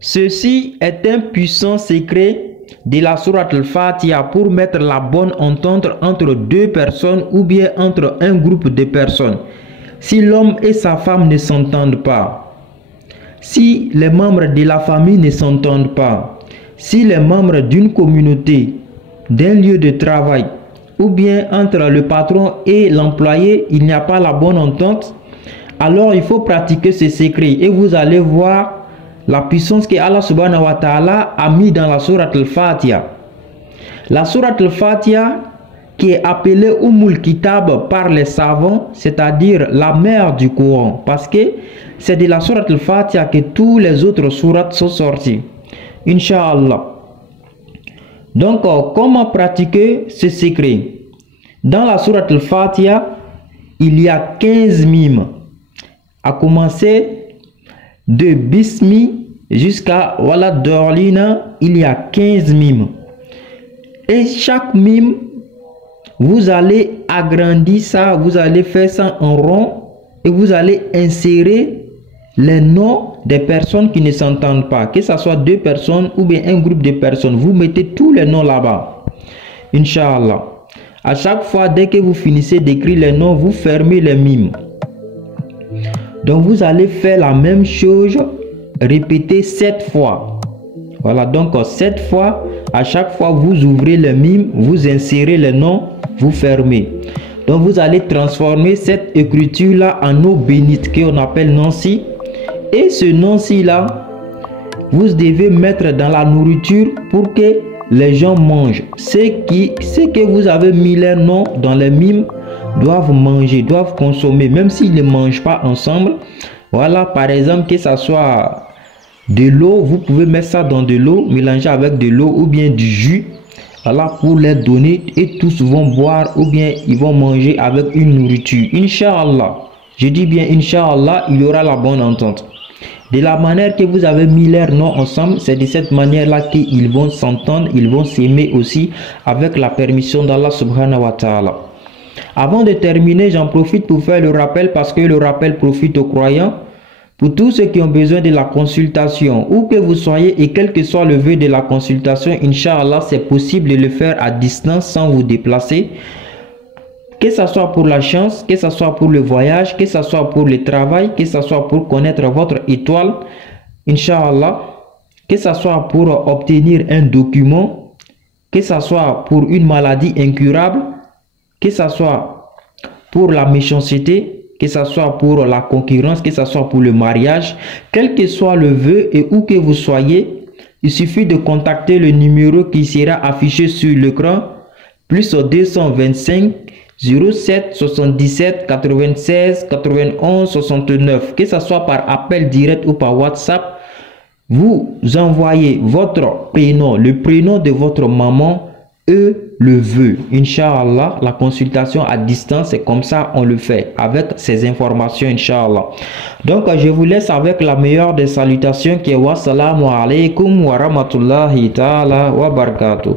Ceci est un puissant secret de la sourate Al-Fatiha pour mettre la bonne entente entre deux personnes ou bien entre un groupe de personnes. Si l'homme et sa femme ne s'entendent pas, si les membres de la famille ne s'entendent pas, si les membres d'une communauté, d'un lieu de travail, ou bien entre le patron et l'employé, il n'y a pas la bonne entente, alors il faut pratiquer ce secret et vous allez voir la puissance que Allah subhanahu wa ta'ala a mis dans la sourate Al-Fatiha. La sourate Al-Fatiha, qui est appelée Ummul Kitab par les savants, c'est-à-dire la mère du Coran, parce que c'est de la sourate Al-Fatiha que tous les autres sourates sont sortis. Inch'Allah. Donc, comment pratiquer ce secret? Dans la sourate Al-Fatiha, il y a 15 mimes, à commencer de Bismi jusqu'à Wala Dorlina, il y a 15 mimes. Et chaque mime, vous allez agrandir ça, vous allez faire ça en rond et vous allez insérer les noms des personnes qui ne s'entendent pas, que ce soit deux personnes ou bien un groupe de personnes. Vous mettez tous les noms là-bas. Inch'Allah. À chaque fois, dès que vous finissez d'écrire les noms, vous fermez les mimes. Donc vous allez faire la même chose, répéter 7 fois. Voilà, donc 7 fois, à chaque fois vous ouvrez le mime, vous insérez les noms, vous fermez. Donc vous allez transformer cette écriture là en eau bénite qu'on appelle Nancy. Et ce Nancy là, vous devez mettre dans la nourriture pour que les gens mangent. Ceux que vous avez mis leur nom dans les mimes doivent manger, doivent consommer, même s'ils ne mangent pas ensemble. Voilà, par exemple, que ça soit de l'eau, vous pouvez mettre ça dans de l'eau, mélanger avec de l'eau ou bien du jus. Voilà, pour les donner et tous vont boire ou bien ils vont manger avec une nourriture. Inch'Allah, je dis bien Inch'Allah, il y aura la bonne entente. De la manière que vous avez mis leurs noms ensemble, c'est de cette manière-là qu'ils vont s'entendre, ils vont s'aimer aussi avec la permission d'Allah subhanahu wa ta'ala. Avant de terminer, j'en profite pour faire le rappel parce que le rappel profite aux croyants. Pour tous ceux qui ont besoin de la consultation, où que vous soyez et quel que soit le vœu de la consultation, Inch'Allah, c'est possible de le faire à distance sans vous déplacer. Que ce soit pour la chance, que ce soit pour le voyage, que ce soit pour le travail, que ce soit pour connaître votre étoile, Inch'Allah, que ce soit pour obtenir un document, que ce soit pour une maladie incurable, que ce soit pour la méchanceté, que ce soit pour la concurrence, que ce soit pour le mariage, quel que soit le vœu et où que vous soyez, il suffit de contacter le numéro qui sera affiché sur l'écran, plus 225 07 77 96 91 69, que ce soit par appel direct ou par WhatsApp. Vous envoyez votre prénom, le prénom de votre maman et le vœu. Inch'Allah, la consultation à distance, c'est comme ça on le fait avec ces informations, Inch'Allah. Donc je vous laisse avec la meilleure des salutations qui est wassalamu alaikum wa rahmatullahi ta'ala wa barakatuh.